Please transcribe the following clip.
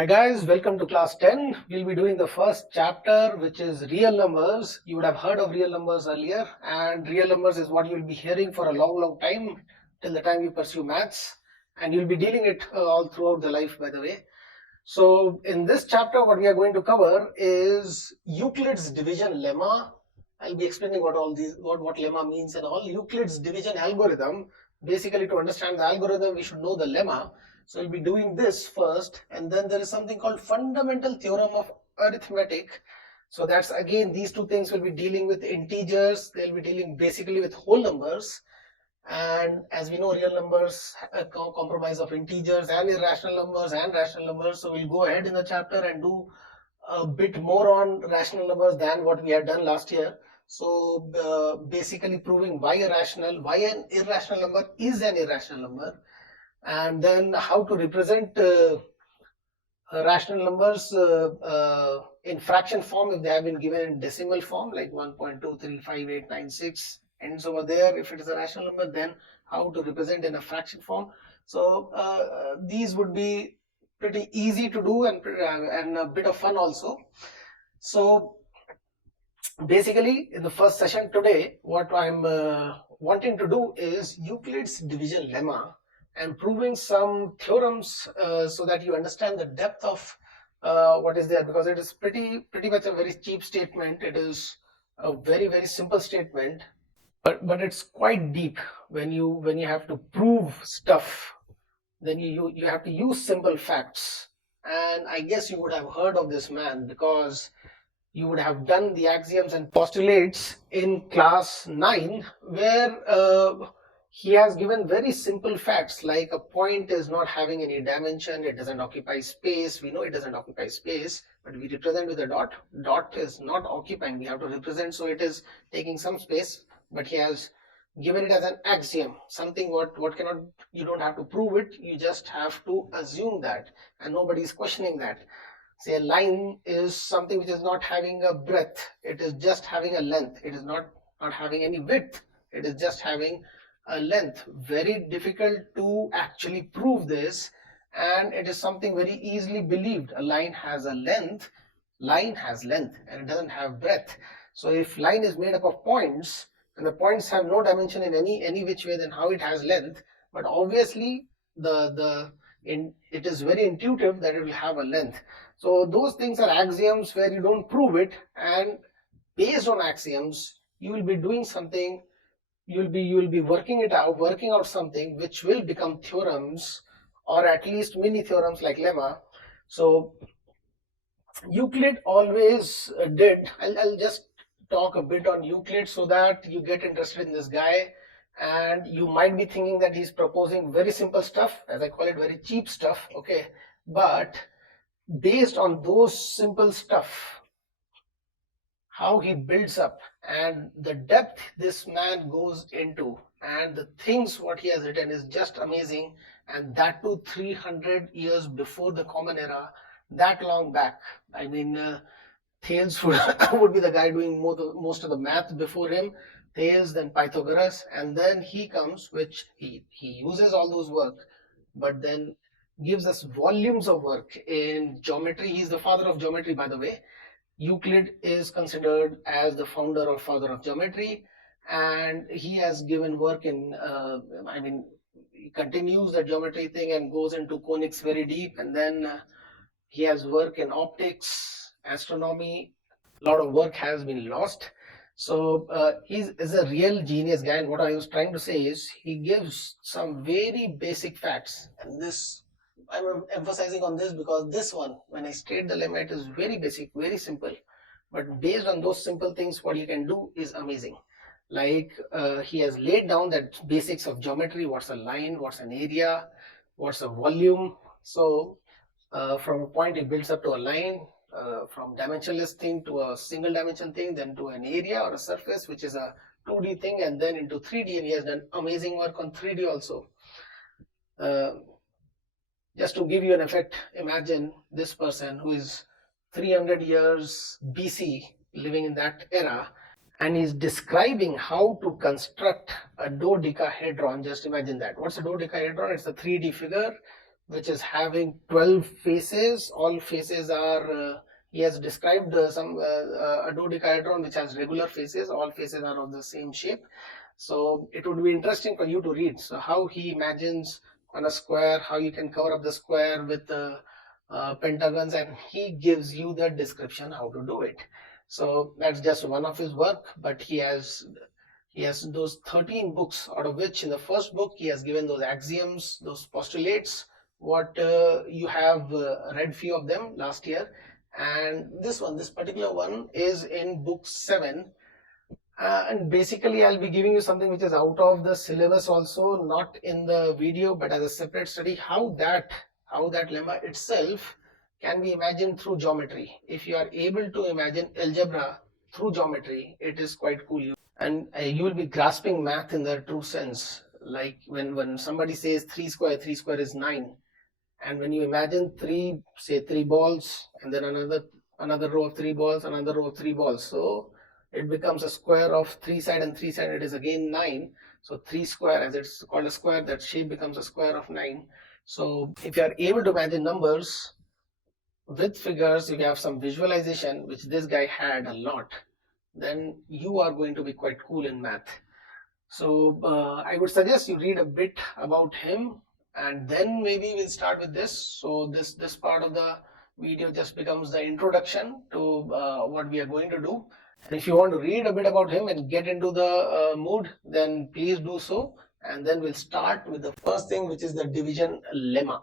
Hi guys, welcome to class 10. We'll be doing the first chapter, which is real numbers. You would have heard of real numbers earlier, and real numbers is what you'll be hearing for a long time till the time you pursue maths, and you'll be dealing it all throughout the life, by the way. So in this chapter, what we are going to cover is Euclid's division lemma. I'll be explaining what lemma means and all. Euclid's division algorithm. Basically, to understand the algorithm, we should know the lemma. So we'll be doing this first, and then there is something called fundamental theorem of arithmetic. So that's again, these two things will be dealing with integers. They'll be dealing basically with whole numbers. And as we know, real numbers comprise of integers and irrational numbers and rational numbers. So we'll go ahead in the chapter and do a bit more on rational numbers than what we had done last year. So basically proving why an irrational number is an irrational number, and then how to represent rational numbers in fraction form if they have been given in decimal form, like 1.2358896 ends over there. If it is a rational number, then how to represent in a fraction form. So these would be pretty easy to do and a bit of fun also. So basically, in the first session today, what I'm wanting to do is Euclid's division lemma and proving some theorems so that you understand the depth of what is there, because it is pretty much a very cheap statement. It is a very simple statement, but it's quite deep when you have to prove stuff. Then you have to use simple facts, and I guess you would have heard of this man because you would have done the axioms and postulates in class 9, where he has given very simple facts like a point is not having any dimension, it doesn't occupy space. We know it doesn't occupy space, but we represent with a dot. Dot is not occupying, we have to represent, so it is taking some space, but he has given it as an axiom, something what cannot, you don't have to prove it, you just have to assume that, and nobody is questioning that. Say a line is something which is not having a breadth, it is just having a length. It is not having any width, it is just having a length. Very difficult to actually prove this, and it is something very easily believed. A line has a length, line has length, and it doesn't have breadth. So if line is made up of points, and the points have no dimension in any which way, then how it has length? But obviously it is very intuitive that it will have a length. So those things are axioms where you don't prove it, and based on axioms you will be doing something. You will be working out something which will become theorems, or at least mini theorems like lemma. So Euclid always did. I'll just talk a bit on Euclid so that you get interested in this guy, and you might be thinking that he's proposing very simple stuff, as I call it, very cheap stuff, okay? But based on those simple stuff, how he builds up and the depth this man goes into, and the things what he has written is just amazing, and that too 300 years before the common era, that long back. I mean, Thales would be the guy doing most of the math before him. Thales, then Pythagoras, and then he comes, which he uses all those work, but then gives us volumes of work in geometry. He's the father of geometry, by the way. Euclid is considered as the founder or father of geometry, and he has given work in, he continues the geometry thing and goes into conics very deep, and then he has work in optics, astronomy. A lot of work has been lost. So he is a real genius guy, and what I was trying to say is he gives some very basic facts, and this, I'm emphasizing on this because this one, when I state the lemma, it is very basic, very simple, but based on those simple things, what you can do is amazing. Like he has laid down that basics of geometry: what's a line, what's an area, what's a volume. So from a point it builds up to a line, from dimensionless thing to a single dimension thing, then to an area or a surface which is a 2D thing, and then into 3D, and he has done amazing work on 3D also. Just to give you an effect, imagine this person who is 300 years BC living in that era, and he's describing how to construct a dodecahedron. Just imagine that. What's a dodecahedron? It's a 3D figure which is having 12 faces. All faces are, he has described a dodecahedron which has regular faces. All faces are of the same shape. So it would be interesting for you to read. So how he imagines on a square, how you can cover up the square with pentagons, and he gives you the description how to do it. So that's just one of his work, but he has those 13 books, out of which in the first book he has given those axioms, those postulates, what you have read few of them last year. And this particular one is in book 7. And basically I'll be giving you something which is out of the syllabus also, not in the video, but as a separate study, how that lemma itself can be imagined through geometry. If you are able to imagine algebra through geometry, it is quite cool. And you will be grasping math in the true sense. Like when somebody says 3 square is 9, and when you imagine three balls, and then another row of 3 balls, another row of 3 balls, so it becomes a square of 3 side and 3 side, it is again 9. So 3 square, as it's called a square, that shape becomes a square of 9. So if you are able to imagine numbers with figures, you have some visualization, which this guy had a lot, then you are going to be quite cool in math. So I would suggest you read a bit about him, and then maybe we'll start with this. So this part of the video just becomes the introduction to what we are going to do. And if you want to read a bit about him and get into the mood, then please do so. And then we'll start with the first thing, which is the division lemma.